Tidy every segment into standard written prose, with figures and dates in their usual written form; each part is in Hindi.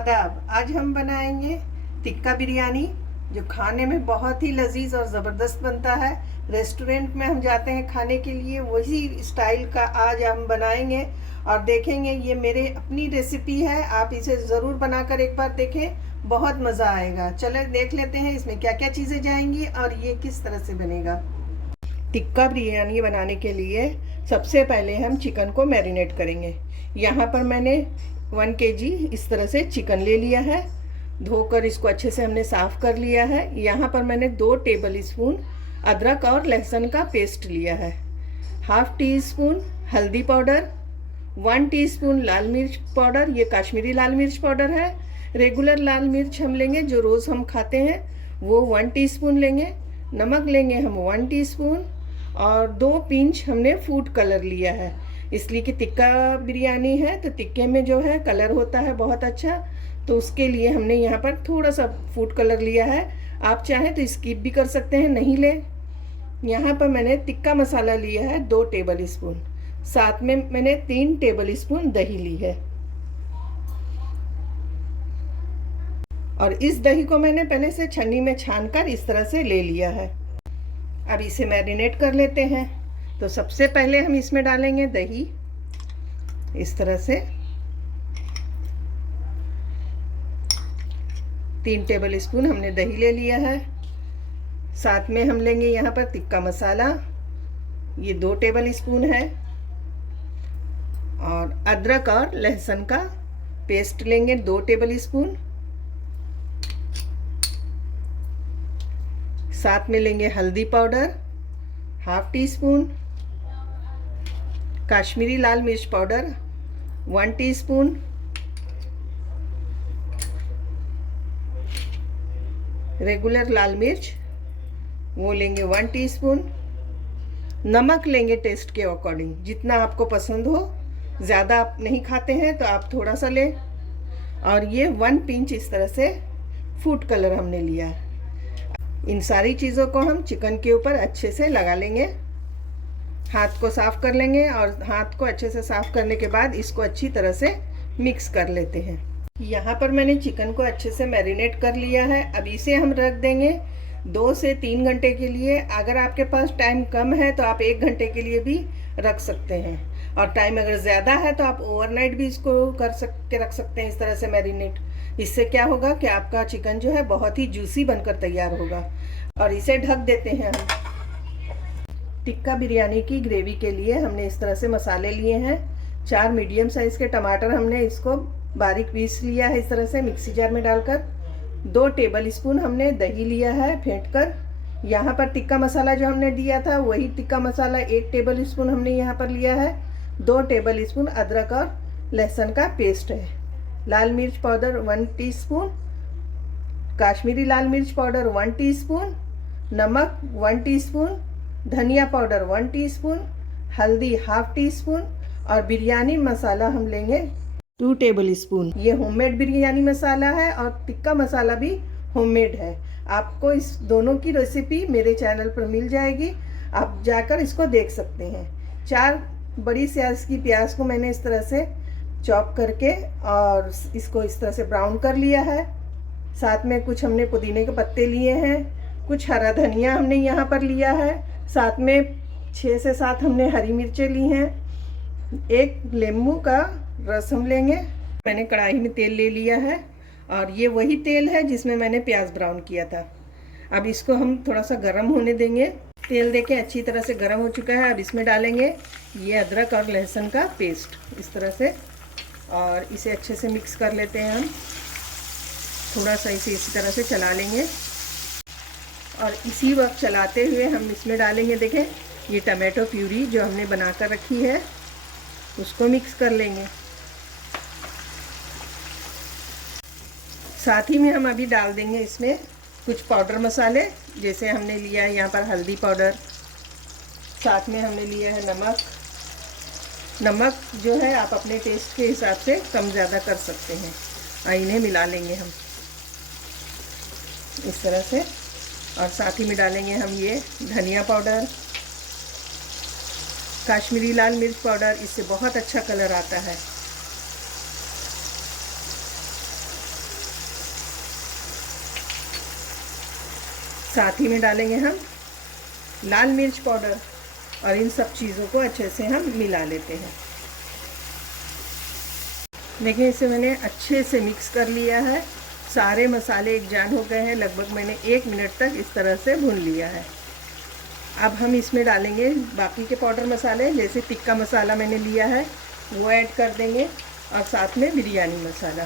आदाब। आज हम बनाएंगे टिक्का बिरयानी, जो खाने में बहुत ही लजीज और ज़बरदस्त बनता है। रेस्टोरेंट में हम जाते हैं खाने के लिए, वही स्टाइल का आज हम बनाएंगे और देखेंगे। ये मेरे अपनी रेसिपी है, आप इसे ज़रूर बनाकर एक बार देखें, बहुत मज़ा आएगा। चलो देख लेते हैं इसमें क्या क्या चीज़ें जाएंगी और ये किस तरह से बनेगा। टिक्का बिरयानी बनाने के लिए सबसे पहले हम चिकन को मैरिनेट करेंगे। यहाँ पर मैंने 1 kg इस तरह से चिकन ले लिया है। धोकर इसको अच्छे से हमने साफ़ कर लिया है। यहाँ पर मैंने 2 टेबल स्पून अदरक और लहसुन का पेस्ट लिया है। 1/2 टीस्पून हल्दी पाउडर, 1 टीस्पून लाल मिर्च पाउडर, ये कश्मीरी लाल मिर्च पाउडर है। रेगुलर लाल मिर्च हम लेंगे जो रोज़ हम खाते हैं, वो 1 टीस्पून लेंगे। नमक लेंगे हम 1 टीस्पून और 2 पिंच हमने फूड कलर लिया है, इसलिए कि टिक्का बिरयानी है तो टिक्के में जो है कलर होता है बहुत अच्छा, तो उसके लिए हमने यहाँ पर थोड़ा सा फूड कलर लिया है। आप चाहें तो स्किप भी कर सकते हैं, नहीं ले। यहाँ पर मैंने टिक्का मसाला लिया है 2 टेबल स्पून, साथ में मैंने 3 टेबल स्पून दही ली है। और इस दही को मैंने पहले से छन्नी में छानकर इस तरह से ले लिया है। अब इसे मैरिनेट कर लेते हैं। तो सबसे पहले हम इसमें डालेंगे दही, इस तरह से 3 टेबल स्पून हमने दही ले लिया है। साथ में हम लेंगे यहाँ पर टिक्का मसाला, ये 2 टेबल स्पून है। और अदरक और लहसुन का पेस्ट लेंगे 2 टेबल स्पून। साथ में लेंगे हल्दी पाउडर 1/2 टीस्पून, कश्मीरी लाल मिर्च पाउडर 1 टीस्पून, रेगुलर लाल मिर्च वो लेंगे 1 टीस्पून। नमक लेंगे टेस्ट के अकॉर्डिंग, जितना आपको पसंद हो। ज़्यादा आप नहीं खाते हैं तो आप थोड़ा सा लें। और ये 1 पिंच इस तरह से फूड कलर हमने लिया है। इन सारी चीज़ों को हम चिकन के ऊपर अच्छे से लगा लेंगे। हाथ को साफ़ कर लेंगे और हाथ को अच्छे से साफ़ करने के बाद इसको अच्छी तरह से मिक्स कर लेते हैं। यहाँ पर मैंने चिकन को अच्छे से मैरिनेट कर लिया है। अब इसे हम रख देंगे 2 से 3 घंटे के लिए। अगर आपके पास टाइम कम है तो आप 1 घंटे के लिए भी रख सकते हैं, और टाइम अगर ज़्यादा है तो आप ओवरनाइट भी इसको रख सकते हैं इस तरह से मैरिनेट। इससे क्या होगा कि आपका चिकन जो है बहुत ही जूसी बनकर तैयार होगा। और इसे ढक देते हैं हम। टिक्का बिरयानी की ग्रेवी के लिए हमने इस तरह से मसाले लिए हैं। 4 मीडियम साइज़ के टमाटर हमने इसको बारीक पीस लिया है इस तरह से मिक्सी जार में डालकर। 2 टेबल स्पून हमने दही लिया है फेंट कर। यहाँ पर टिक्का मसाला जो हमने दिया था वही टिक्का मसाला 1 टेबल स्पून हमने यहाँ पर लिया है। 2 टेबल स्पून अदरक और लहसुन का पेस्ट है। लाल मिर्च पाउडर 1 टीस्पून, कश्मीरी लाल मिर्च पाउडर 1 टीस्पून, नमक 1 टीस्पून, धनिया पाउडर 1 टीस्पून, हल्दी 1/2 टीस्पून और बिरयानी मसाला हम लेंगे 2 टेबल स्पून। ये होममेड बिरयानी मसाला है और टिक्का मसाला भी होममेड है। आपको इस दोनों की रेसिपी मेरे चैनल पर मिल जाएगी, आप जाकर इसको देख सकते हैं। 4 बड़ी साइज की प्याज को मैंने इस तरह से चॉप करके और इसको इस तरह से ब्राउन कर लिया है। साथ में कुछ हमने पुदीने के पत्ते लिए हैं, कुछ हरा धनिया हमने यहाँ पर लिया है। साथ में 6 से 7 हमने हरी मिर्चें ली हैं। 1 नींबू का रस हम लेंगे। मैंने कढ़ाई में तेल ले लिया है और ये वही तेल है जिसमें मैंने प्याज ब्राउन किया था। अब इसको हम थोड़ा सा गर्म होने देंगे। तेल देके अच्छी तरह से गर्म हो चुका है। अब इसमें डालेंगे ये अदरक और लहसुन का पेस्ट इस तरह से, और इसे अच्छे से मिक्स कर लेते हैं हम। थोड़ा सा इसे इसी तरह से चला लेंगे और इसी वक्त चलाते हुए हम इसमें डालेंगे, देखें ये टमाटो प्यूरी जो हमने बनाकर रखी है उसको मिक्स कर लेंगे। साथ ही में हम अभी डाल देंगे इसमें कुछ पाउडर मसाले, जैसे हमने लिया है यहाँ पर हल्दी पाउडर, साथ में हमने लिया है नमक। नमक जो है आप अपने टेस्ट के हिसाब से कम ज़्यादा कर सकते हैं। इन्हें मिला लेंगे हम इस तरह से, और साथ ही में डालेंगे हम ये धनिया पाउडर, कश्मीरी लाल मिर्च पाउडर, इससे बहुत अच्छा कलर आता है। साथ ही में डालेंगे हम लाल मिर्च पाउडर और इन सब चीज़ों को अच्छे से हम मिला लेते हैं। देखिए इसे मैंने अच्छे से मिक्स कर लिया है, सारे मसाले एक जान हो गए हैं। लगभग मैंने 1 मिनट तक इस तरह से भून लिया है। अब हम इसमें डालेंगे बाकी के पाउडर मसाले, जैसे टिक्का मसाला मैंने लिया है वो ऐड कर देंगे, और साथ में बिरयानी मसाला।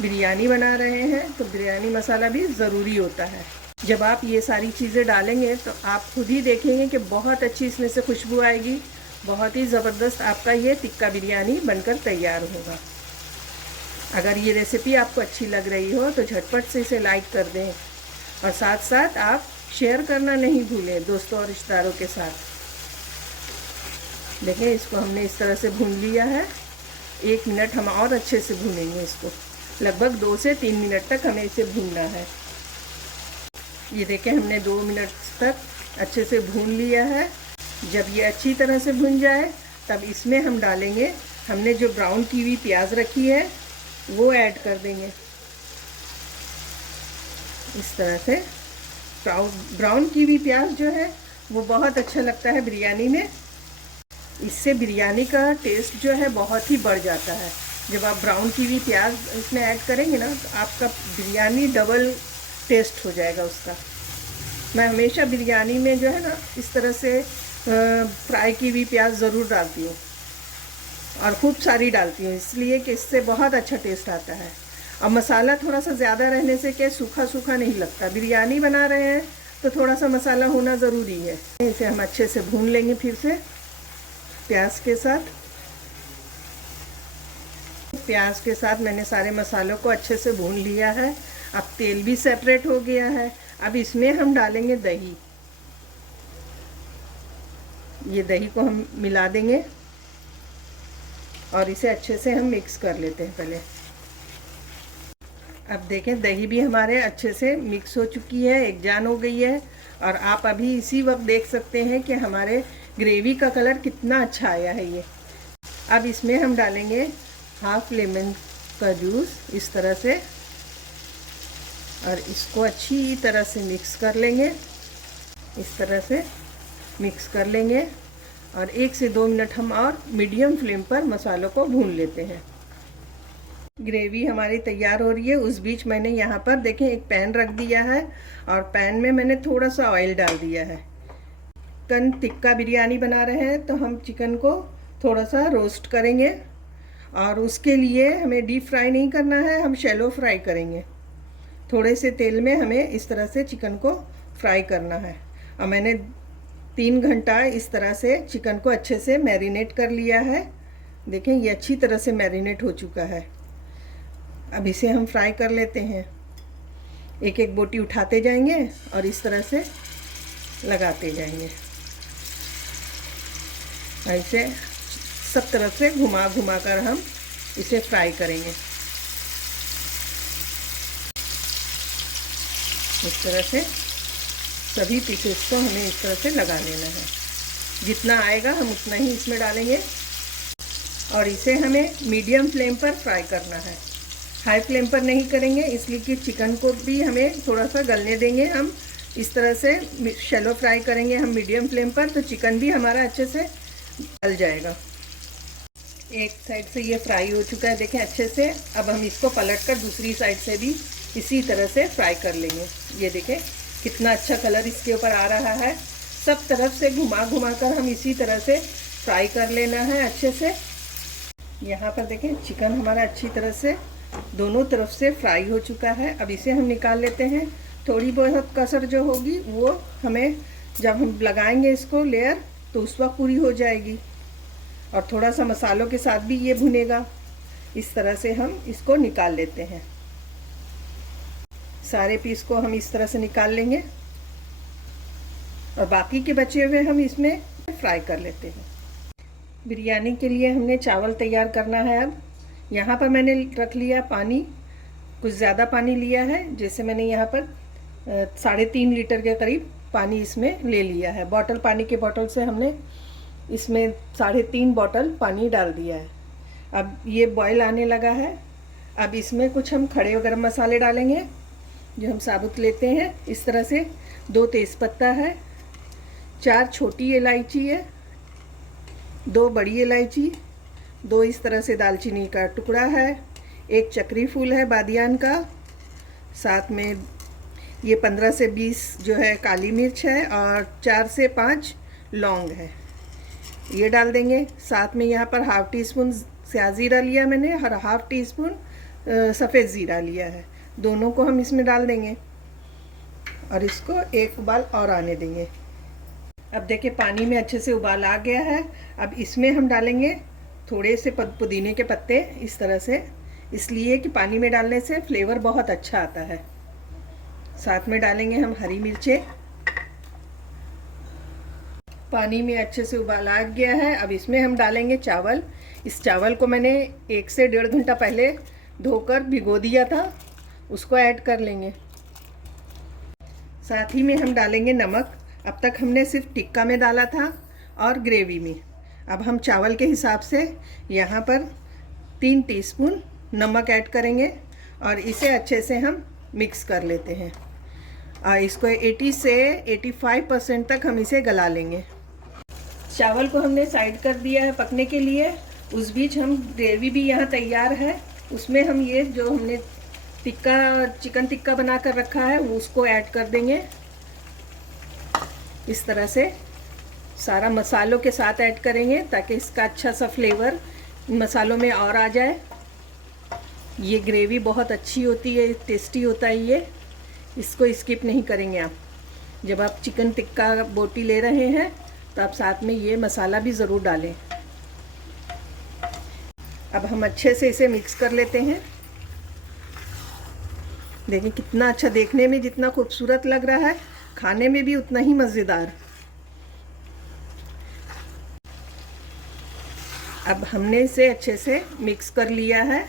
बिरयानी बना रहे हैं तो बिरयानी मसाला भी ज़रूरी होता है। जब आप ये सारी चीज़ें डालेंगे तो आप खुद ही देखेंगे कि बहुत अच्छी इसमें से खुशबू आएगी, बहुत ही ज़बरदस्त आपका ये टिक्का बिरयानी बनकर तैयार होगा। अगर ये रेसिपी आपको अच्छी लग रही हो तो झटपट से इसे लाइक कर दें, और साथ साथ आप शेयर करना नहीं भूलें दोस्तों और रिश्तेदारों के साथ। देखें इसको हमने इस तरह से भून लिया है। 1 मिनट हम और अच्छे से भूनेंगे इसको, लगभग 2 से 3 मिनट तक हमें इसे भूनना है। ये देखें हमने 2 मिनट तक अच्छे से भून लिया है। जब ये अच्छी तरह से भुन जाए तब इसमें हम डालेंगे, हमने जो ब्राउन की हुई प्याज रखी है वो ऐड कर देंगे। इस तरह से ब्राउन की हुई प्याज जो है वो बहुत अच्छा लगता है बिरयानी में। इससे बिरयानी का टेस्ट जो है बहुत ही बढ़ जाता है। जब आप ब्राउन की हुई प्याज इसमें ऐड करेंगे ना तो आपका बिरयानी डबल टेस्ट हो जाएगा उसका। मैं हमेशा बिरयानी में जो है ना इस तरह से फ्राई की हुई प्याज ज़रूर डालती हूँ, और खूब सारी डालती हूँ, इसलिए कि इससे बहुत अच्छा टेस्ट आता है। और मसाला थोड़ा सा ज़्यादा रहने से क्या सूखा सूखा नहीं लगता। बिरयानी बना रहे हैं तो थोड़ा सा मसाला होना ज़रूरी है। इसे हम अच्छे से भून लेंगे फिर से प्याज के साथ। प्याज के साथ मैंने सारे मसालों को अच्छे से भून लिया है। अब तेल भी सेपरेट हो गया है। अब इसमें हम डालेंगे दही। ये दही को हम मिला देंगे और इसे अच्छे से हम मिक्स कर लेते हैं पहले। अब देखें दही भी हमारे अच्छे से मिक्स हो चुकी है, एक जान हो गई है। और आप अभी इसी वक्त देख सकते हैं कि हमारे ग्रेवी का कलर कितना अच्छा आया है ये। अब इसमें हम डालेंगे हाफ लेमन का जूस इस तरह से, और इसको अच्छी तरह से मिक्स कर लेंगे। इस तरह से मिक्स कर लेंगे और 1 से 2 मिनट हम और मीडियम फ्लेम पर मसालों को भून लेते हैं। ग्रेवी हमारी तैयार हो रही है। उस बीच मैंने यहाँ पर देखें एक पैन रख दिया है, और पैन में मैंने थोड़ा सा ऑयल डाल दिया है। चिकन टिक्का बिरयानी बना रहे हैं तो हम चिकन को थोड़ा सा रोस्ट करेंगे, और उसके लिए हमें डीप फ्राई नहीं करना है, हम शैलो फ्राई करेंगे। थोड़े से तेल में हमें इस तरह से चिकन को फ्राई करना है। और मैंने 3 घंटा इस तरह से चिकन को अच्छे से मैरिनेट कर लिया है। देखें ये अच्छी तरह से मैरिनेट हो चुका है। अब इसे हम फ्राई कर लेते हैं। एक एक बोटी उठाते जाएंगे और इस तरह से लगाते जाएंगे। ऐसे सब तरफ से घुमा घुमा कर हम इसे फ्राई करेंगे। इस तरह से सभी पीसेस को हमें इस तरह से लगा लेना है। जितना आएगा हम उतना ही इसमें डालेंगे, और इसे हमें मीडियम फ्लेम पर फ्राई करना है। हाई फ्लेम पर नहीं करेंगे, इसलिए कि चिकन को भी हमें थोड़ा सा गलने देंगे। हम इस तरह से शैलो फ्राई करेंगे हम मीडियम फ्लेम पर, तो चिकन भी हमारा अच्छे से गल जाएगा। एक साइड से ये फ्राई हो चुका है देखें अच्छे से। अब हम इसको पलटकर दूसरी साइड से भी इसी तरह से फ्राई कर लेंगे। ये देखें कितना अच्छा कलर इसके ऊपर आ रहा है। सब तरफ से घुमा घुमा कर हम इसी तरह से फ्राई कर लेना है अच्छे से। यहाँ पर देखें चिकन हमारा अच्छी तरह से दोनों तरफ से फ्राई हो चुका है। अब इसे हम निकाल लेते हैं। थोड़ी बहुत कसर जो होगी वो हमें जब हम लगाएंगे इसको लेयर तो उस वक्त पूरी हो जाएगी, और थोड़ा सा मसालों के साथ भी ये भुनेगा। इस तरह से हम इसको निकाल लेते हैं। सारे पीस को हम इस तरह से निकाल लेंगे, और बाकी के बचे हुए हम इसमें फ्राई कर लेते हैं। बिरयानी के लिए हमने चावल तैयार करना है। अब यहाँ पर मैंने रख लिया पानी, कुछ ज़्यादा पानी लिया है। जैसे मैंने यहाँ पर 3.5 लीटर के करीब पानी इसमें ले लिया है। बॉटल पानी के बॉटल से हमने इसमें 3.5 बॉटल पानी डाल दिया है। अब ये बॉयल आने लगा है। अब इसमें कुछ हम खड़े गरम मसाले डालेंगे जो हम साबुत लेते हैं। इस तरह से 2 तेज़पत्ता है, 4 छोटी इलायची है, 2 बड़ी इलायची, 2 इस तरह से दालचीनी का टुकड़ा है, 1 चक्री फूल है बादियान का, साथ में ये 15 से 20 जो है काली मिर्च है और 4 से 5 लौंग है, ये डाल देंगे। साथ में यहाँ पर हाफ़ टी स्पून स्याह ज़ीरा लिया मैंने और हाफ़ टी स्पून सफ़ेद ज़ीरा लिया है, दोनों को हम इसमें डाल देंगे और इसको एक उबाल और आने देंगे। अब देखिए पानी में अच्छे से उबाल आ गया है। अब इसमें हम डालेंगे थोड़े से पुदीने के पत्ते इस तरह से, इसलिए कि पानी में डालने से फ्लेवर बहुत अच्छा आता है। साथ में डालेंगे हम हरी मिर्चें। पानी में अच्छे से उबाल आ गया है। अब इसमें हम डालेंगे चावल। इस चावल को मैंने 1 से 1.5 घंटा पहले धोकर भिगो दिया था, उसको ऐड कर लेंगे। साथ ही में हम डालेंगे नमक। अब तक हमने सिर्फ टिक्का में डाला था और ग्रेवी में। अब हम चावल के हिसाब से यहाँ पर 3 टीस्पून नमक ऐड करेंगे और इसे अच्छे से हम मिक्स कर लेते हैं और इसको 80 से 85% तक हम इसे गला लेंगे। चावल को हमने साइड कर दिया है पकने के लिए। उस बीच हम ग्रेवी भी यहाँ तैयार है, उसमें हम ये जो हमने चिकन टिक्का बना कर रखा है उसको ऐड कर देंगे। इस तरह से सारा मसालों के साथ ऐड करेंगे ताकि इसका अच्छा सा फ्लेवर मसालों में और आ जाए। ये ग्रेवी बहुत अच्छी होती है, टेस्टी होता है ये, इसको स्किप नहीं करेंगे आप। जब आप चिकन टिक्का बोटी ले रहे हैं तो आप साथ में ये मसाला भी ज़रूर डालें। अब हम अच्छे से इसे मिक्स कर लेते हैं। देखिए कितना अच्छा, देखने में जितना खूबसूरत लग रहा है खाने में भी उतना ही मज़ेदार। अब हमने इसे अच्छे से मिक्स कर लिया है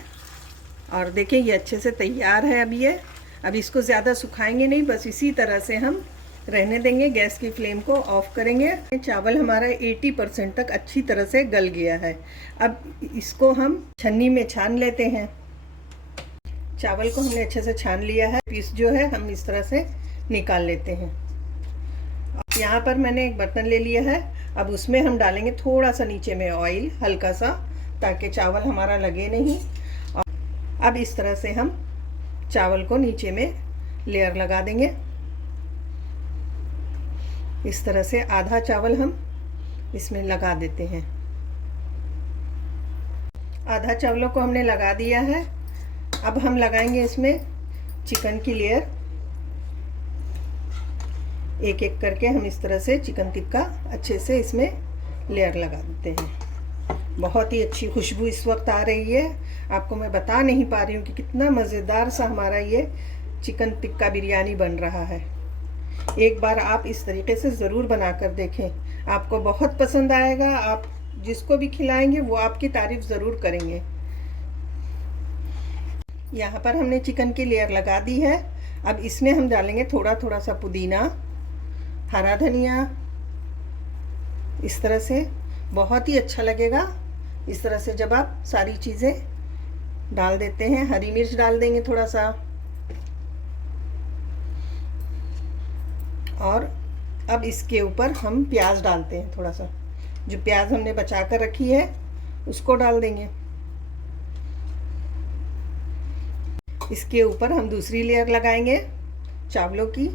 और देखिए ये अच्छे से तैयार है। अब इसको ज़्यादा सुखाएंगे नहीं, बस इसी तरह से हम रहने देंगे। गैस की फ्लेम को ऑफ करेंगे। चावल हमारा 80% तक अच्छी तरह से गल गया है। अब इसको हम छन्नी में छान लेते हैं। चावल को हमने अच्छे से छान लिया है, पीस जो है हम इस तरह से निकाल लेते हैं। यहाँ पर मैंने एक बर्तन ले लिया है। अब उसमें हम डालेंगे थोड़ा सा नीचे में ऑयल, हल्का सा, ताकि चावल हमारा लगे नहीं। और अब इस तरह से हम चावल को नीचे में लेयर लगा देंगे। इस तरह से आधा चावल हम इसमें लगा देते हैं। आधा चावलों को हमने लगा दिया है। अब हम लगाएंगे इसमें चिकन की लेयर। एक एक करके हम इस तरह से चिकन टिक्का अच्छे से इसमें लेयर लगा देते हैं। बहुत ही अच्छी खुशबू इस वक्त आ रही है। आपको मैं बता नहीं पा रही हूँ कि कितना मज़ेदार सा हमारा ये चिकन टिक्का बिरयानी बन रहा है। एक बार आप इस तरीके से ज़रूर बना कर देखें, आपको बहुत पसंद आएगा। आप जिसको भी खिलाएंगे वो आपकी तारीफ़ ज़रूर करेंगे। यहाँ पर हमने चिकन की लेयर लगा दी है। अब इसमें हम डालेंगे थोड़ा थोड़ा सा पुदीना, हरा धनिया। इस तरह से बहुत ही अच्छा लगेगा। इस तरह से जब आप सारी चीज़ें डाल देते हैं, हरी मिर्च डाल देंगे थोड़ा सा, और अब इसके ऊपर हम प्याज डालते हैं। थोड़ा सा जो प्याज हमने बचा कर रखी है उसको डाल देंगे। इसके ऊपर हम दूसरी लेयर लगाएंगे चावलों की।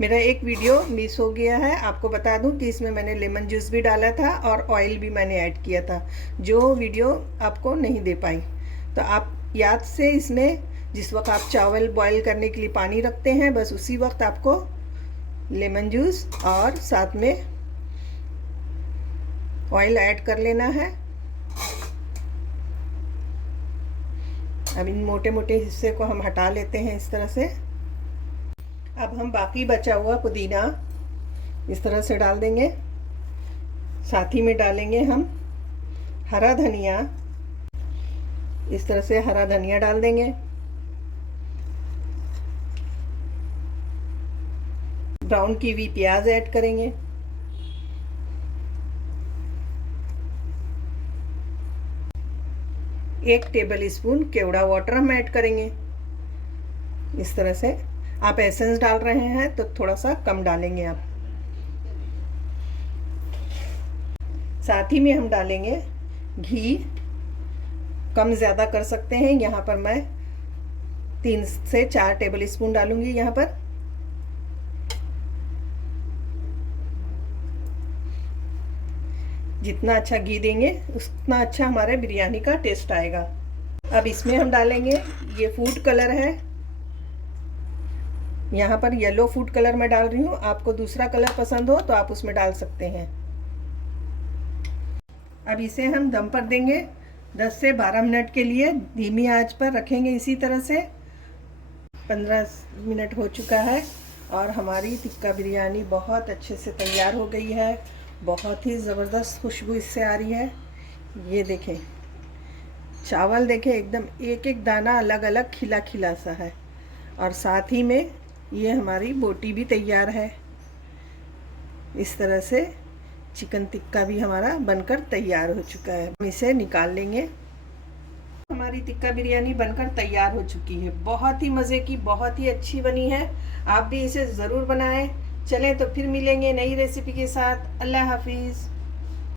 मेरा एक वीडियो मिस हो गया है, आपको बता दूं कि इसमें मैंने लेमन जूस भी डाला था और ऑयल भी मैंने ऐड किया था, जो वीडियो आपको नहीं दे पाई। तो आप याद से इसमें जिस वक्त आप चावल बॉईल करने के लिए पानी रखते हैं, बस उसी वक्त आपको लेमन जूस और साथ में ऑयल ऐड कर लेना है। अब इन मोटे मोटे हिस्से को हम हटा लेते हैं इस तरह से। अब हम बाकी बचा हुआ पुदीना इस तरह से डाल देंगे। साथ ही में डालेंगे हम हरा धनिया। इस तरह से हरा धनिया डाल देंगे। ब्राउन की हुई प्याज ऐड करेंगे। एक टेबल स्पून केवड़ा वाटर हम ऐड करेंगे इस तरह से। आप एसेंस डाल रहे हैं तो थोड़ा सा कम डालेंगे आप। साथ ही में हम डालेंगे घी, कम ज़्यादा कर सकते हैं। यहाँ पर मैं 3 से 4 टेबल स्पून डालूंगी। यहाँ पर जितना अच्छा घी देंगे उतना अच्छा हमारे बिरयानी का टेस्ट आएगा। अब इसमें हम डालेंगे, ये फूड कलर है, यहाँ पर येलो फूड कलर मैं डाल रही हूँ। आपको दूसरा कलर पसंद हो तो आप उसमें डाल सकते हैं। अब इसे हम दम पर देंगे 10 से 12 मिनट के लिए, धीमी आंच पर रखेंगे। इसी तरह से 15 मिनट हो चुका है और हमारी टिक्का बिरयानी बहुत अच्छे से तैयार हो गई है। बहुत ही ज़बरदस्त खुशबू इससे आ रही है। ये देखें, चावल देखें, एकदम एक एक दाना अलग अलग खिला खिला सा है। और साथ ही में ये हमारी बोटी भी तैयार है। इस तरह से चिकन टिक्का भी हमारा बनकर तैयार हो चुका है। हम इसे निकाल लेंगे। हमारी टिक्का बिरयानी बनकर तैयार हो चुकी है। बहुत ही मज़े की, बहुत ही अच्छी बनी है। आप भी इसे ज़रूर बनाएं। चलें तो फिर मिलेंगे नई रेसिपी के साथ। अल्लाह हाफिज़।